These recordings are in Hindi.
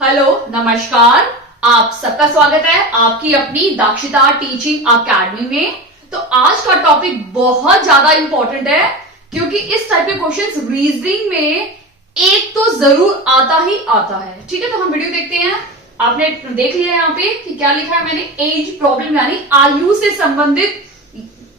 हेलो, नमस्कार। आप सबका स्वागत है आपकी अपनी दाक्षिता टीचिंग अकेडमी में। तो आज का टॉपिक बहुत ज्यादा इंपॉर्टेंट है क्योंकि इस टाइप के क्वेश्चंस रीजनिंग में एक तो जरूर आता ही आता है। ठीक है, तो हम वीडियो देखते हैं। आपने देख लिया यहाँ पे कि क्या लिखा है मैंने, एज प्रॉब्लम यानी आयु से संबंधित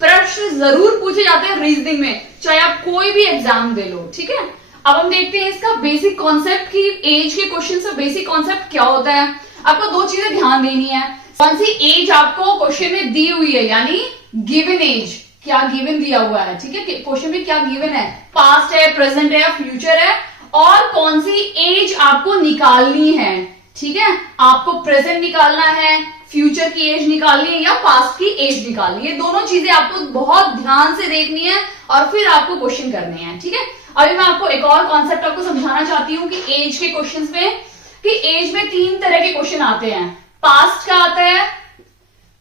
प्रश्न जरूर पूछे जाते हैं रीजनिंग में, चाहे आप कोई भी एग्जाम दे लो। ठीक है, अब हम देखते हैं इसका बेसिक कॉन्सेप्ट कि एज के क्वेश्चन का बेसिक कॉन्सेप्ट क्या होता है। आपको दो चीजें ध्यान देनी है। कौन सी एज आपको क्वेश्चन में दी हुई है, यानी गिवन एज, क्या गिवन दिया हुआ है। ठीक है, क्वेश्चन में क्या गिवन है, पास्ट है, प्रेजेंट है या फ्यूचर है, और कौन सी एज आपको निकालनी है। ठीक है, आपको प्रेजेंट निकालना है, फ्यूचर की एज निकालनी है या पास्ट की एज निकालनी है। दोनों चीजें आपको बहुत ध्यान से देखनी है और फिर आपको क्वेश्चन करने हैं। ठीक है, अभी मैं आपको एक और कॉन्सेप्ट आपको समझाना चाहती हूँ कि एज के क्वेश्चंस में, कि एज में तीन तरह के क्वेश्चन आते हैं। पास्ट का आता है,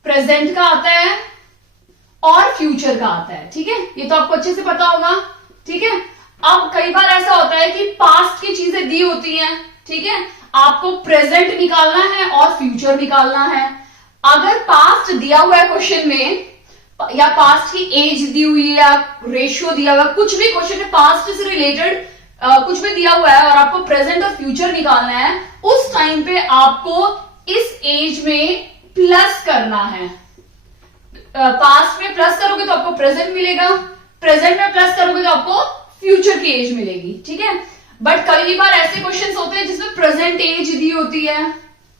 प्रेजेंट का आता है और फ्यूचर का आता है। ठीक है, ये तो आपको अच्छे से पता होगा। ठीक है, अब कई बार ऐसा होता है कि पास्ट की चीजें दी होती हैं। ठीक है, आपको प्रेजेंट निकालना है और फ्यूचर निकालना है। अगर पास्ट दिया हुआ है क्वेश्चन में, या पास्ट की एज दी हुई है या रेशियो दिया हुआ है, कुछ भी क्वेश्चन में पास्ट से रिलेटेड कुछ भी दिया हुआ है और आपको प्रेजेंट और फ्यूचर निकालना है, उस टाइम पे आपको इस एज में प्लस करना है। पास्ट में प्लस करोगे तो आपको प्रेजेंट मिलेगा, प्रेजेंट में प्लस करोगे तो आपको फ्यूचर की एज मिलेगी। ठीक है, बट कई बार ऐसे क्वेश्चंस होते हैं जिसमें प्रेजेंट एज दी होती है।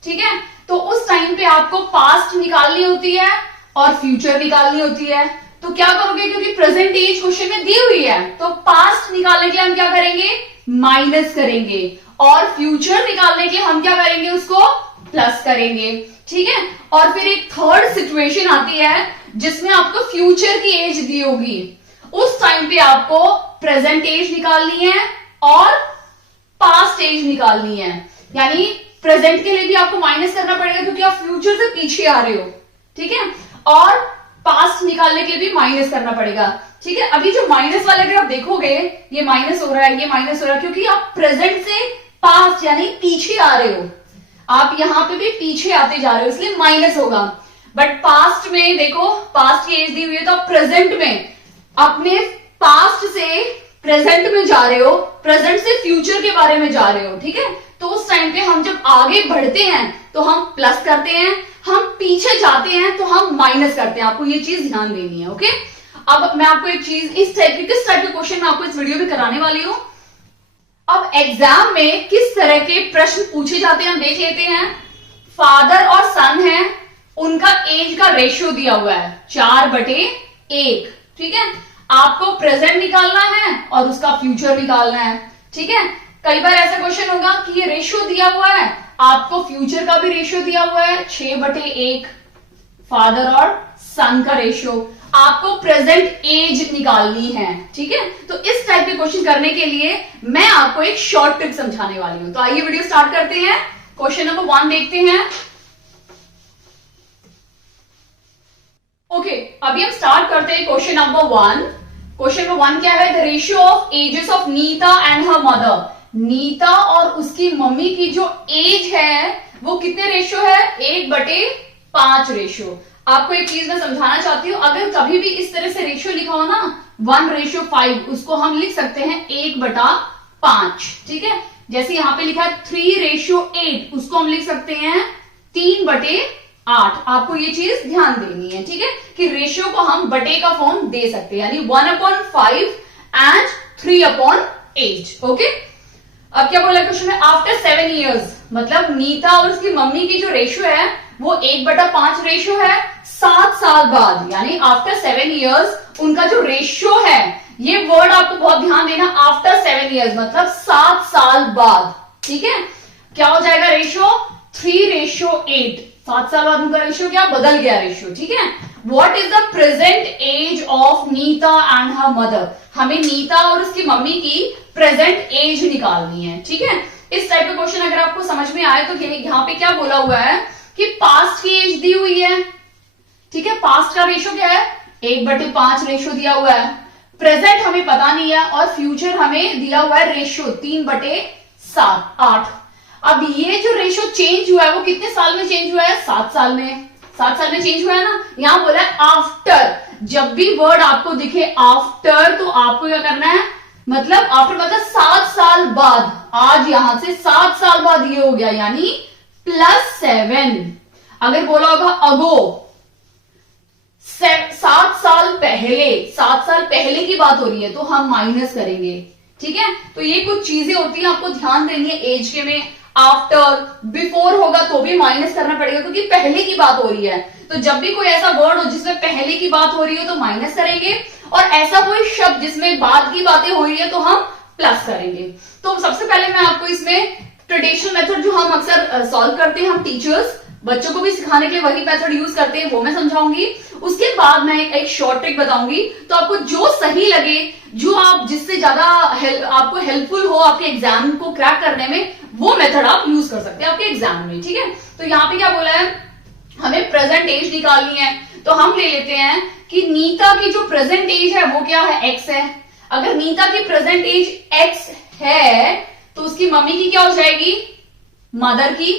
ठीक है, तो उस टाइम पे आपको पास्ट निकालनी होती है और फ्यूचर निकालनी होती है। तो क्या करोगे, क्योंकि प्रेजेंट एज क्वेश्चन में दी हुई है तो पास्ट निकालने के लिए हम क्या करेंगे, माइनस करेंगे, और फ्यूचर निकालने के लिए हम क्या करेंगे, उसको प्लस करेंगे। ठीक है, और फिर एक थर्ड सिचुएशन आती है जिसमें आपको फ्यूचर की एज दी होगी। उस टाइम पे आपको प्रेजेंट एज निकालनी है और पास्ट एज निकालनी है, यानी प्रेजेंट के लिए भी आपको माइनस करना पड़ेगा क्योंकि आप फ्यूचर से पीछे आ रहे हो। ठीक है, और पास्ट निकालने के लिए भी माइनस करना पड़ेगा। ठीक है, अभी जो माइनस वाले अगर आप देखोगे, ये माइनस हो रहा है, ये माइनस हो रहा है, क्योंकि आप प्रेजेंट से पास्ट यानी पीछे आ रहे हो। आप यहां पे भी पीछे आते जा रहे हो, इसलिए माइनस होगा। बट पास्ट में देखो, पास्ट की एज दी हुई है तो आप प्रेजेंट में अपने पास्ट से प्रेजेंट में जा रहे हो, प्रेजेंट से फ्यूचर के बारे में जा रहे हो। ठीक है, तो उस टाइम पे हम जब आगे बढ़ते हैं तो हम प्लस करते हैं, हम पीछे जाते हैं तो हम माइनस करते हैं। आपको ये चीज ध्यान देनी है। ओके, अब मैं आपको एक चीज इस टाइप की, किस टाइप के क्वेश्चन मैं आपको इस वीडियो में कराने वाली हूं। अब एग्जाम में किस तरह के प्रश्न पूछे जाते हैं हम देख लेते हैं। फादर और सन है, उनका एज का रेशियो दिया हुआ है 4/1। ठीक है, आपको प्रेजेंट निकालना है और उसका फ्यूचर निकालना है। ठीक है, कई बार ऐसा क्वेश्चन होगा कि ये रेशियो दिया हुआ है, आपको फ्यूचर का भी रेशियो दिया हुआ है 6/1, फादर और सन का रेशियो, आपको प्रेजेंट एज निकालनी है। ठीक है, तो इस टाइप के क्वेश्चन करने के लिए मैं आपको एक शॉर्ट ट्रिक समझाने वाली हूं। तो आइए वीडियो स्टार्ट करते हैं। क्वेश्चन नंबर 1 देखते हैं। ओके, अभी हम स्टार्ट करते हैं क्वेश्चन नंबर 1। क्वेश्चन नंबर 1 क्या है, the ratio of ages of Nita and her mother. Nita और उसकी मम्मी की जो एज है वो कितने रेशियो है, 1/5 रेशियो। आपको एक चीज मैं समझाना चाहती हूं, अगर कभी भी इस तरह से रेशियो लिखा हो ना 1:5, उसको हम लिख सकते हैं 1/5। ठीक है, जैसे यहां पे लिखा है 3:8, उसको हम लिख सकते हैं 3/8। आपको ये चीज ध्यान देनी है। ठीक है, कि रेशियो को हम बटे का फॉर्म दे सकते हैं, यानी 1/5 एंड 3/8। ओके, अब क्या बोला क्वेश्चन में, आफ्टर 7 years, मतलब नीता और उसकी मम्मी की जो रेशियो है वो 1/5 रेशियो है 7 साल बाद, यानी आफ्टर 7 years उनका जो रेशियो है, ये वर्ड आपको बहुत ध्यान देना, आफ्टर 7 years मतलब 7 साल बाद। ठीक है, क्या हो जाएगा रेशियो, 3:8। 7 साल बाद उनका रेशियो क्या बदल गया रेशियो। ठीक है, what is the present age of Nita and her mother. हमें नीता और उसकी मम्मी की प्रेजेंट एज निकालनी है। ठीक है, इस टाइप का क्वेश्चन अगर आपको समझ में आए तो यहाँ पे क्या बोला हुआ है कि पास्ट की एज दी हुई है। ठीक है, पास्ट का रेशियो क्या है, 1/5 रेशियो दिया हुआ है, प्रेजेंट हमें पता नहीं है और फ्यूचर हमें दिया हुआ है रेशियो 3/8। अब ये जो रेशियो चेंज हुआ है वो कितने साल में चेंज हुआ है? 7 साल में। 7 साल में चेंज हुआ है ना। यहां बोला है आफ्टर, जब भी वर्ड आपको दिखे आफ्टर तो आपको क्या करना है, मतलब आफ्टर मतलब 7 साल बाद। आज यहां से 7 साल बाद ये हो गया, यानी +7। अगर बोला होगा अगो, 7 साल पहले, 7 साल पहले की बात हो रही है तो हम माइनस करेंगे। ठीक है, तो ये कुछ चीजें होती हैं आपको ध्यान देनी है एज के में। आफ्टर, बिफोर होगा तो भी माइनस करना पड़ेगा क्योंकि पहले की बात हो रही है। तो जब भी कोई ऐसा वर्ड हो जिसमें पहले की बात हो रही हो तो माइनस करेंगे, और ऐसा कोई शब्द जिसमें बाद की बातें हो रही है तो हम प्लस करेंगे। तो सबसे पहले मैं आपको इसमें ट्रेडिशनल मेथड जो हम अक्सर सॉल्व करते हैं, हम टीचर्स बच्चों को भी सिखाने के लिए वही मेथड यूज करते हैं, वो मैं समझाऊंगी। उसके बाद मैं एक शॉर्ट ट्रिक बताऊंगी, तो आपको जो सही लगे, जो आप जिससे ज्यादा आपको हेल्पफुल हो आपके एग्जाम को क्रैक करने में, वो मेथड आप यूज कर सकते हैं आपके एग्जाम में। ठीक है, तो यहाँ पे क्या बोला है, हमें प्रेजेंट एज निकालनी है। तो हम ले लेते हैं कि नीता की जो प्रेजेंट एज है वो क्या है, एक्स है। अगर नीता की प्रेजेंट एज एक्स है तो उसकी मम्मी की क्या हो जाएगी, मदर की।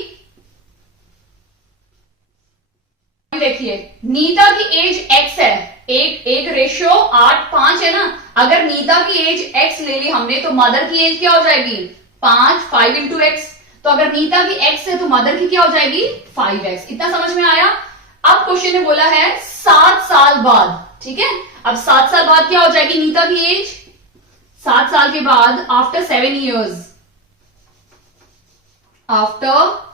देखिए नीता की एज एक्स है, एक रेशियो 8:5 है ना। अगर नीता की एज एक्स ले ली हमने तो मदर की एज क्या हो जाएगी, 5 इंटू एक्स। तो अगर नीता की एक्स है तो मदर की क्या हो जाएगी, 5x। इतना समझ में आया। अब क्वेश्चन ने बोला है 7 साल बाद। ठीक है, अब 7 साल बाद क्या हो जाएगी नीता की एज, 7 साल के बाद आफ्टर 7 ईयर्स, आफ्टर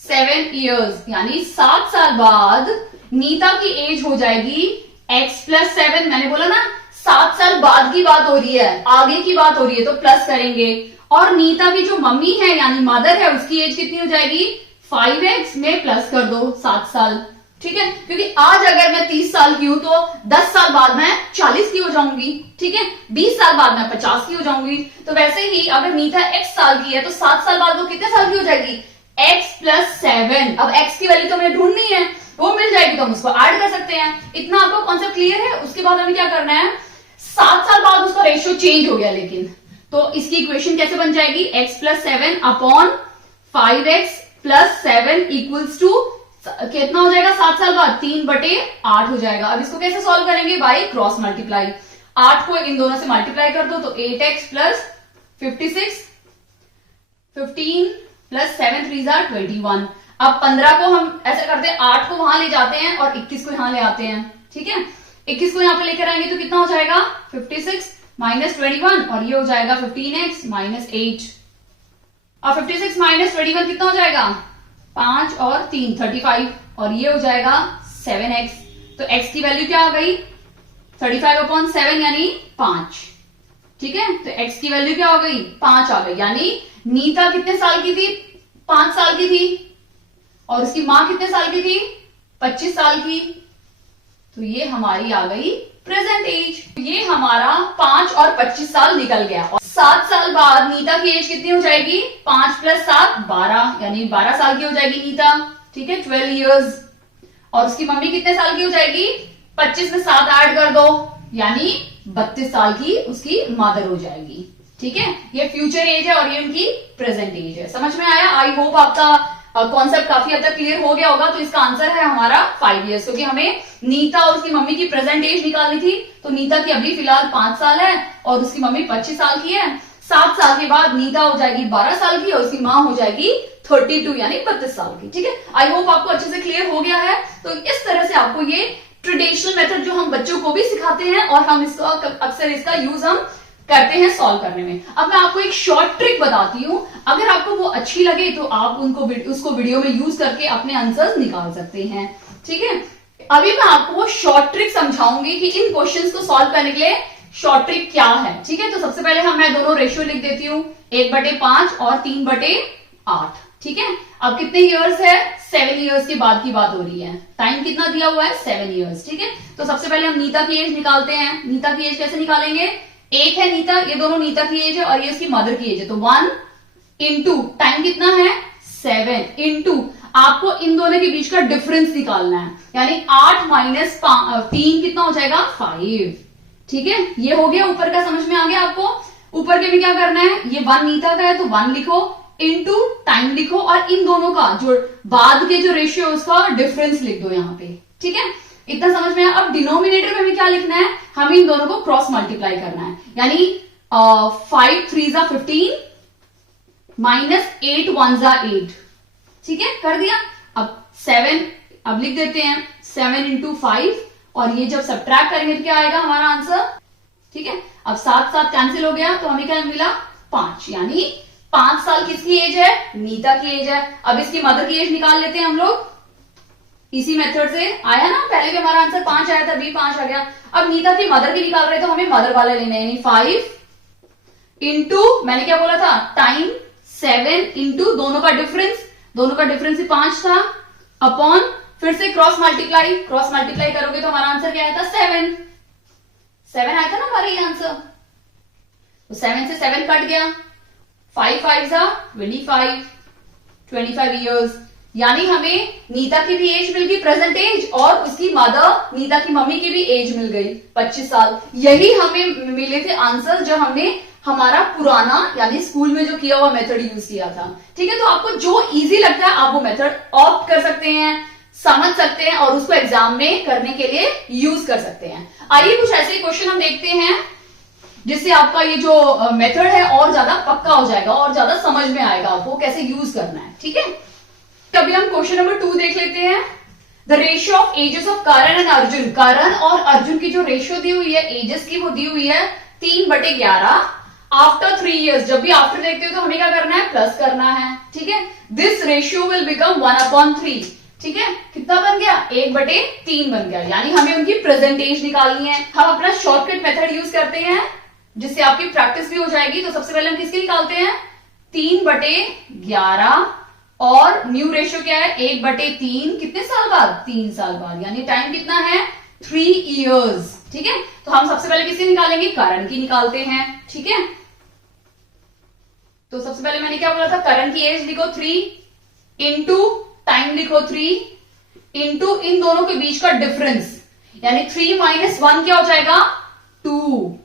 7 ईयर्स यानी 7 साल बाद नीता की एज हो जाएगी x + 7। मैंने बोला ना 7 साल बाद की बात हो रही है, आगे की बात हो रही है तो प्लस करेंगे। और नीता की जो मम्मी है यानी मदर है उसकी एज कितनी हो जाएगी, 5x में प्लस कर दो 7 साल। ठीक है, क्योंकि आज अगर मैं 30 साल की हूं तो 10 साल बाद मैं 40 की हो जाऊंगी। ठीक है, 20 साल बाद मैं 50 की हो जाऊंगी। तो वैसे ही अगर नीता x साल की है तो 7 साल बाद वो कितने साल की हो जाएगी, x + 7। अब x की वैल्यू तो हमें ढूंढनी है, वो मिल जाएगी तो हम उसको ऐड कर सकते हैं। इतना आपको कॉन्सेप्ट क्लियर है। उसके बाद हमें क्या करना है, 7 साल बाद उसका रेशियो चेंज हो गया, लेकिन तो इसकी इक्वेशन कैसे बन जाएगी, x + 7 upon 5x + 7 equals to कितना हो जाएगा 7 साल बाद, 3/8 हो जाएगा। अब इसको कैसे सॉल्व करेंगे, बाय क्रॉस मल्टीप्लाई। 8 को इन दोनों से मल्टीप्लाई कर दो तो 8x + 56, 15 + 7 3 = 21। अब 15 को हम ऐसे करते हैं, 8 को वहां ले जाते हैं और 21 को यहां ले आते हैं। ठीक है, 21 को यहां पे लेकर आएंगे तो कितना हो जाएगा, 56 - 21, और ये हो जाएगा 15x - 8। और 56 - 21 कितना हो जाएगा, 5 और 3 35, और ये हो जाएगा 7x। तो x की वैल्यू क्या आ गई, 35/7 यानी 5। ठीक है, तो x की वैल्यू क्या हो गई, 5 आ गई। यानी नीता कितने साल की थी, 5 साल की थी, और उसकी मां कितने साल की थी, 25 साल की। तो ये हमारी आ गई प्रेजेंट एज। ये हमारा 5 और 25 साल निकल गया। और 7 साल बाद नीता की एज कितनी हो जाएगी, 5 + 7 12, यानी 12 साल की हो जाएगी नीता। ठीक है, 12 इयर्स। और उसकी मम्मी कितने साल की हो जाएगी, 25 में 7 ऐड कर दो, यानी 32 साल की उसकी मदर हो जाएगी। ठीक है, ये फ्यूचर एज है और ये उनकी प्रेजेंट एज है। समझ में आया। आई होप आपका कॉन्सेप्ट काफी हद तक क्लियर हो गया होगा। तो इसका आंसर है हमारा 5 इयर्स, क्योंकि हमें नीता और उसकी मम्मी की प्रेजेंट एज निकालनी थी। तो नीता की अभी फिलहाल 5 साल है और उसकी मम्मी 25 साल की है। 7 साल के बाद नीता हो जाएगी 12 साल की और उसकी मां हो जाएगी 32 यानी 32 साल की। ठीक है, आई होप आपको अच्छे से क्लियर हो गया है। तो इस तरह से आपको ये ट्रेडिशनल मेथड जो हम बच्चों को भी सिखाते हैं और हम इसका अक्सर इसका यूज हम करते हैं सॉल्व करने में। अब मैं आपको एक शॉर्ट ट्रिक बताती हूं, अगर आपको वो अच्छी लगे तो आप उसको वीडियो में यूज करके अपने आंसर्स निकाल सकते हैं। ठीक है, अभी मैं आपको वो शॉर्ट ट्रिक समझाऊंगी कि इन क्वेश्चंस को सॉल्व करने के लिए शॉर्ट ट्रिक क्या है। ठीक है, तो सबसे पहले मैं दोनों रेशियो लिख देती हूँ, 1/5 और 3/8। ठीक है, अब कितने इयर्स है, 7 इयर्स के बाद की बात हो रही है। टाइम कितना दिया हुआ है, 7 इयर्स। ठीक है, तो सबसे पहले हम नीता की एज निकालते हैं। नीता की एज कैसे निकालेंगे, एक है नीता, ये दोनों नीता की एज है और ये उसकी मदर की एज है। तो 1 इंटू टाइम कितना है, 7 इंटू आपको इन दोनों के बीच का डिफरेंस निकालना है, यानी 8 - 3 कितना हो जाएगा, 5। ठीक है, ये हो गया ऊपर का, समझ में आ गया आपको। ऊपर के भी क्या करना है, ये 1 नीता का है तो 1 लिखो इनटू टाइम लिखो और इन दोनों का जो बाद के जो रेशियो है उसका डिफरेंस लिख दो यहां पे, ठीक है। इतना समझ में आया। अब डिनोमिनेटर में हमें क्या लिखना है, हमें इन दोनों को क्रॉस मल्टीप्लाई करना है, यानी 5 3 जा 15 माइनस 8 1 जा 8, ठीक है, कर दिया। अब 7 अब लिख देते हैं 7 इंटू 5 और ये जब सब्ट्रैक्ट करेंगे तो क्या आएगा हमारा आंसर, ठीक है। अब 7 7 कैंसिल हो गया तो हमें क्या मिला 5, यानी 5 साल किसकी एज है, नीता की एज है। अब इसकी मदर की एज निकाल लेते हैं हम लोग, इसी मेथड से आया ना, पहले भी हमारा आंसर 5 आया था, अभी 5 आ गया। अब नीता की मदर की निकाल रहे तो हमें मदर वाले लेने हैं, यानी 5 इंटू मैंने क्या बोला था टाइम 7 इंटू दोनों का डिफरेंस ही 5 था, अपॉन फिर से क्रॉस मल्टीप्लाई करोगे तो हमारा आंसर क्या आया था 7 आया था ना हमारा ये आंसर। तो 7 से 7 कट गया, 5 5 जा 25 इयर्स, यानी हमें नीता की भी एज मिल गई प्रेजेंट एज, और उसकी मदर नीता की मम्मी की भी एज मिल गई 25 साल। यही हमें मिले थे आंसर जो हमने हमारा पुराना यानी स्कूल में जो किया हुआ मेथड यूज किया था, ठीक है। तो आपको जो इजी लगता है आप वो मेथड ऑप्ट कर सकते हैं, समझ सकते हैं और उसको एग्जाम में करने के लिए यूज कर सकते हैं। आइए कुछ ऐसे क्वेश्चन हम देखते हैं जिससे आपका ये जो मेथड है और ज्यादा पक्का हो जाएगा और ज्यादा समझ में आएगा आपको कैसे यूज करना है, ठीक है। कभी हम क्वेश्चन नंबर 2 देख लेते हैं। The ratio of ages of Karan and Arjun, Karan और अर्जुन की जो रेशियो दी हुई है एजेस की, वो दी हुई है 3/11 आफ्टर 3 इयर्स। जब भी आफ्टर देखते हो तो हमें क्या करना है, प्लस करना है, ठीक है। दिस रेशियो विल बिकम 1/3, ठीक है। कितना बन गया, 1/3 बन गया, यानी हमें उनकी प्रेजेंट एज निकालनी है। हम अपना शॉर्टकट मेथड यूज करते हैं जिससे आपकी प्रैक्टिस भी हो जाएगी। तो सबसे पहले हम किसकी निकालते हैं, 3/11 और न्यू रेशियो क्या है 1/3, कितने साल बाद, 3 साल बाद, यानी टाइम कितना है 3 इयर्स, ठीक है। तो हम सबसे पहले किसकी निकालेंगे, करण की निकालते हैं, ठीक है। तो सबसे पहले मैंने क्या बोला था, करण की एज लिखो 3 इंटू टाइम लिखो 3 इंटू इन दोनों के बीच का डिफरेंस, यानी 3 - 1 क्या हो जाएगा 2,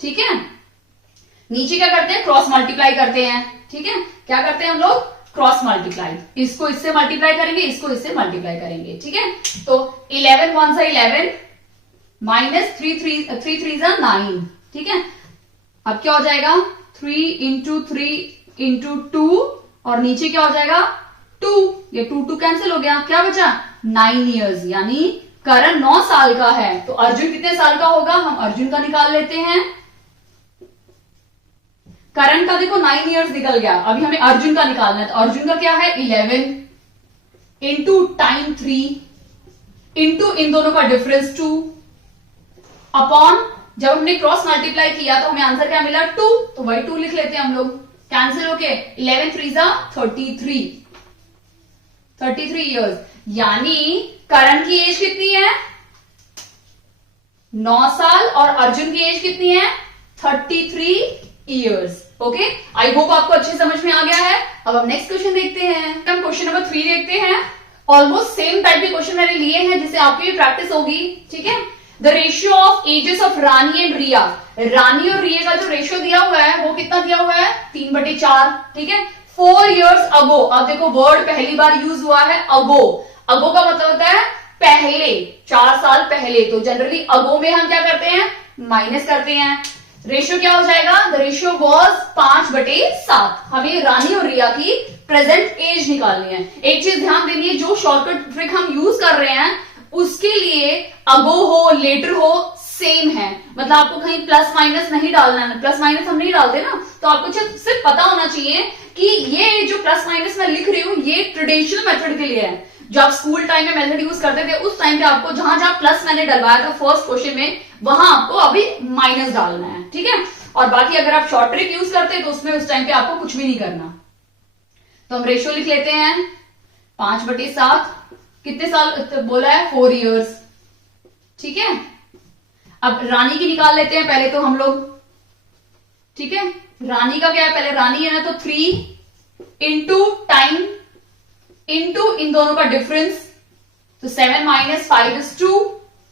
ठीक है। नीचे क्या करते हैं, क्रॉस मल्टीप्लाई करते हैं, ठीक है। क्या करते हैं हम लोग, क्रॉस मल्टीप्लाई, इसको इससे मल्टीप्लाई करेंगे, इसको इससे मल्टीप्लाई करेंगे, ठीक है। तो 11 1 सा 11 माइनस 3 3 जा 9, ठीक है। अब क्या हो जाएगा 3 इंटू 3 इंटू 2 और नीचे क्या हो जाएगा 2, ये 2 कैंसिल हो गया, क्या बचा 9 इयर्स, यानी करण 9 साल का है। तो अर्जुन कितने साल का होगा, हम अर्जुन का निकाल लेते हैं। करण का देखो 9 इयर्स निकल गया, अभी हमें अर्जुन का निकालना है। तो अर्जुन का क्या है 11 इंटू टाइम 3 इंटू इन दोनों का डिफरेंस 2 अपॉन जब हमने क्रॉस मल्टीप्लाई किया तो हमें आंसर क्या मिला 2, तो वही 2 लिख लेते हैं हम लोग, कैंसिल होके 11 3 जा 33 इयर्स, यानी करण की एज कितनी है 9 साल और अर्जुन की एज कितनी है 33 इयर्स। ओके, आई होप आपको अच्छे समझ में आ गया है। अब हम नेक्स्ट क्वेश्चन देखते हैं। हम क्वेश्चन नंबर 3 देखते हैं। ऑलमोस्ट सेम टाइप के क्वेश्चन मैंने लिए हैं जिससे आपकी भी प्रैक्टिस होगी, ठीक है। The ratio of ages of Rani and Riya, Rani और रिया का जो रेशियो दिया हुआ है वो कितना दिया हुआ है 3/4, ठीक है। 4 years अगो, अब देखो वर्ड पहली बार यूज हुआ है अगो, अगो का मतलब होता है पहले, 4 साल पहले। तो जनरली अगो में हम क्या करते हैं माइनस करते हैं। रेशियो क्या हो जाएगा, द रेशियो वॉज 5/7। हमें रानी और रिया की प्रेजेंट एज निकालनी है। एक चीज ध्यान देनी है, जो शॉर्टकट ट्रिक हम यूज कर रहे हैं उसके लिए अगो हो लेटर हो सेम है, मतलब आपको कहीं प्लस माइनस नहीं डालना है। प्लस माइनस हम नहीं डालते ना, तो आपको सिर्फ पता होना चाहिए कि ये जो प्लस माइनस मैं लिख रही हूं ये ट्रेडिशनल मेथड के लिए है। जो आप स्कूल टाइम में मेथड यूज करते थे उस टाइम पे आपको जहां जहां प्लस मैंने डलवाया था फर्स्ट क्वेश्चन में, वहां आपको अभी माइनस डालना है, ठीक है। और बाकी अगर आप शॉर्ट ट्रिक यूज करते हैं तो उसमें उस टाइम पे आपको कुछ भी नहीं करना। तो हम रेशियो लिख लेते हैं 5/7, कितने साल बोला है 4 years, ठीक है। अब रानी की निकाल लेते हैं पहले तो हम लोग, ठीक है। रानी का क्या है, पहले रानी है ना, तो 3 इंटू टाइम इंटू इन दोनों का डिफरेंस, तो 7 - 5 is 2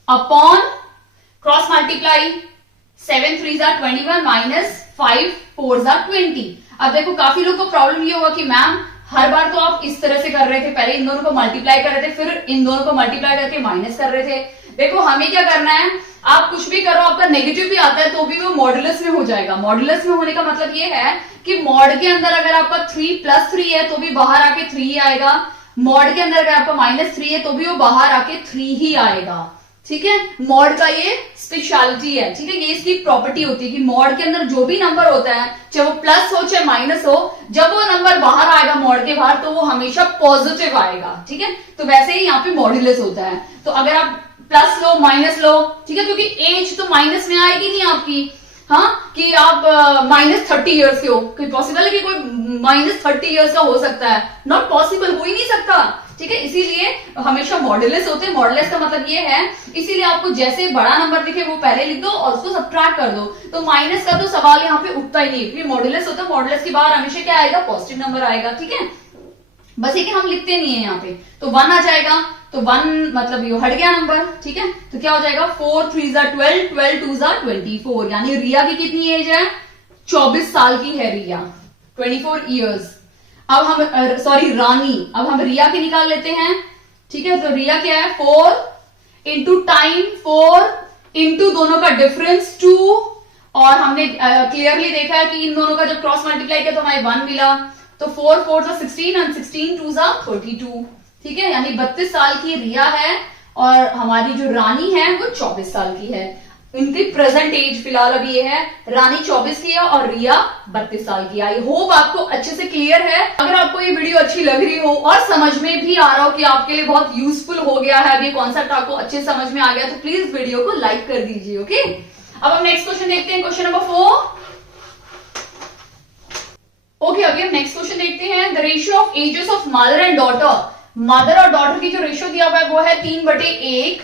अपॉन क्रॉस मल्टीप्लाई 7 3 जा 21 माइनस 5 4 जा 20। अब देखो काफी लोग को प्रॉब्लम ये होगा कि मैम हर बार तो आप इस तरह से कर रहे थे, पहले इन दोनों को मल्टीप्लाई कर रहे थे, फिर इन दोनों को मल्टीप्लाई करके माइनस कर रहे थे। देखो हमें क्या करना है, आप कुछ भी करो, आपका नेगेटिव भी आता है तो भी वो मॉडुलस में हो जाएगा। मॉडुलस में होने का मतलब ये है कि मॉड के अंदर अगर आपका 3 + 3 है तो भी बाहर आके 3 ही आएगा, मॉड के अंदर अगर आपका -3 है तो भी वो बाहर आके 3 ही आएगा। ठीक है, मॉड का ये स्पेशलिटी है। ठीक है, ये इसकी प्रॉपर्टी होती है कि मॉड के अंदर जो भी नंबर होता है, चाहे वो प्लस हो चाहे माइनस हो, जब वो नंबर बाहर आएगा मॉड के बाहर तो वो हमेशा पॉजिटिव आएगा। ठीक है, तो वैसे ही यहाँ पे मॉड्यूलस होता है। तो अगर आप प्लस लो माइनस लो, ठीक है, क्योंकि एज तो माइनस में आएगी नहीं आपकी, हाँ, कि आप -30 ईयर्स के हो, कोई पॉसिबल है कि कोई -30 ईयर्स का हो सकता है? नॉट पॉसिबल, हो ही नहीं सकता। ठीक है, इसीलिए हमेशा मॉडुलस होते हैं। मॉडुलस का मतलब ये है, इसीलिए आपको जैसे बड़ा नंबर दिखे वो पहले लिख दो और उसको सब्ट्रैक्ट कर दो, तो माइनस का तो सवाल यहाँ पे उठता ही नहीं, क्योंकि मॉडुलस होता है। मॉडुलस के बाहर हमेशा क्या आएगा, पॉजिटिव नंबर आएगा। ठीक है, बस ये कि हम लिखते नहीं है यहाँ पे, तो 1 आ जाएगा, तो 1 मतलब ये हट गया नंबर। ठीक है, तो क्या हो जाएगा, 4 3 12, 12 2 24, यानी रिया की कितनी एज है, 24 साल की है रिया, 24 ईयर्स। अब हम रानी, अब हम रिया की निकाल लेते हैं। ठीक है, तो रिया क्या है, 4 इंटू टाइम 4 इंटू दोनों का डिफरेंस 2, और हमने क्लियरली देखा है कि इन दोनों का जब क्रॉस मल्टीप्लाई किया तो हमें 1 मिला, तो 4 4 16 और 16 2 32। ठीक है, यानी 32 साल की रिया है और हमारी जो रानी है वो 24 साल की है। इनकी प्रेजेंट एज फिलहाल अभी ये है, रानी 24 की है और रिया 32 साल की है। आई होप आपको अच्छे से क्लियर है। अगर आपको ये वीडियो अच्छी लग रही हो और समझ में भी आ रहा हो कि आपके लिए बहुत यूजफुल हो गया है, अभी कॉन्सेप्ट आपको अच्छे से समझ में आ गया, तो प्लीज वीडियो को लाइक कर दीजिए। ओके, अब हम नेक्स्ट क्वेश्चन देखते हैं, क्वेश्चन नंबर 4। ओके, अभी हम नेक्स्ट क्वेश्चन देखते हैं, the ratio of ages of mother and daughter. Mother और डॉटर की जो रेशियो दिया हुआ है वो है 3/1,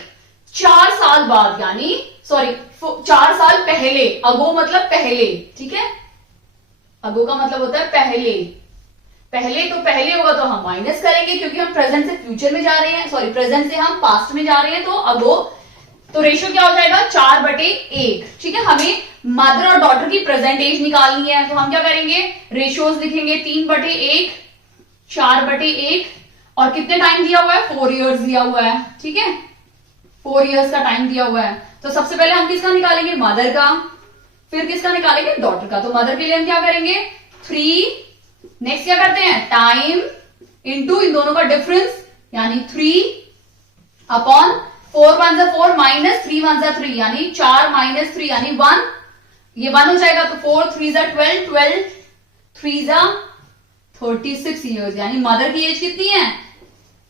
4 साल बाद, यानी 4 साल पहले। अगो मतलब पहले। ठीक है, अगो का मतलब होता है पहले। पहले तो पहले होगा तो हम माइनस करेंगे, क्योंकि हम प्रेजेंट से फ्यूचर में जा रहे हैं, प्रेजेंट से हम पास्ट में जा रहे हैं, तो अगो, तो रेशियो क्या हो जाएगा, 4/1। ठीक है, हमें मदर और डॉटर की प्रेजेंट एज निकालनी है, तो हम क्या करेंगे, रेशियोज लिखेंगे, 3/1, 4/1, और कितने टाइम दिया हुआ है, 4 इयर्स दिया हुआ है। ठीक है, 4 इयर्स का टाइम दिया हुआ है। तो सबसे पहले हम किसका निकालेंगे, मदर का, फिर किसका निकालेंगे, डॉटर का। तो मदर के लिए हम क्या करेंगे, 3, नेक्स्ट क्या करते हैं, टाइम इंटू इन दोनों का डिफरेंस, यानी 3 अपॉन 4 1 4 माइनस 3 1 3, यानी 4 - 3 यानी 1, ये 1 हो जाएगा, तो 4 3 12, 12 3 36 ईयर्स, यानी मदर की एज कितनी है,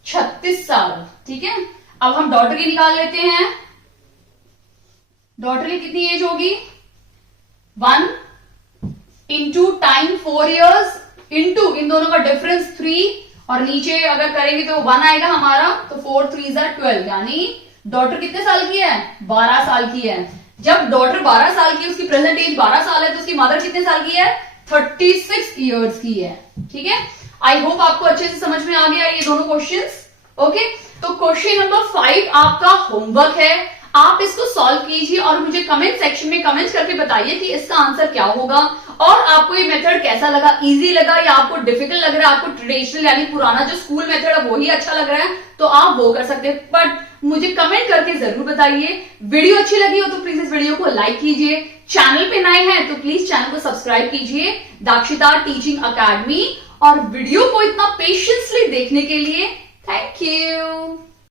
36 साल। ठीक है, अब हम डॉटर की निकाल लेते हैं। डॉटर की कितनी एज होगी, 1 इंटू टाइम 4 इयर्स इंटू इन दोनों का डिफरेंस 3, और नीचे अगर करेंगे तो 1 आएगा हमारा, तो 4 3 12, यानी डॉटर कितने साल की है, 12 साल की है। जब डॉटर 12 साल की, उसकी प्रेजेंट एज 12 साल है, तो उसकी मदर कितने साल की है, 36 इयर्स की है। ठीक है, आई होप आपको अच्छे से समझ में आ गया ये दोनों क्वेश्चंस। ओके, तो क्वेश्चन नंबर 5 आपका होमवर्क है, आप इसको सॉल्व कीजिए और मुझे कमेंट सेक्शन में कमेंट करके बताइए कि इसका आंसर क्या होगा, और आपको ये मेथड कैसा लगा, इजी लगा या आपको डिफिकल्ट लग रहा है, आपको ट्रेडिशनल यानी पुराना जो स्कूल मेथड है वही अच्छा लग रहा है, तो आप वो कर सकते हैं, बट मुझे कमेंट करके जरूर बताइए। वीडियो अच्छी लगी हो तो प्लीज इस वीडियो को लाइक कीजिए, चैनल पे नए हैं तो प्लीज चैनल को सब्सक्राइब कीजिए, दाक्षिता टीचिंग अकेडमी, और वीडियो को इतना पेशेंसली देखने के लिए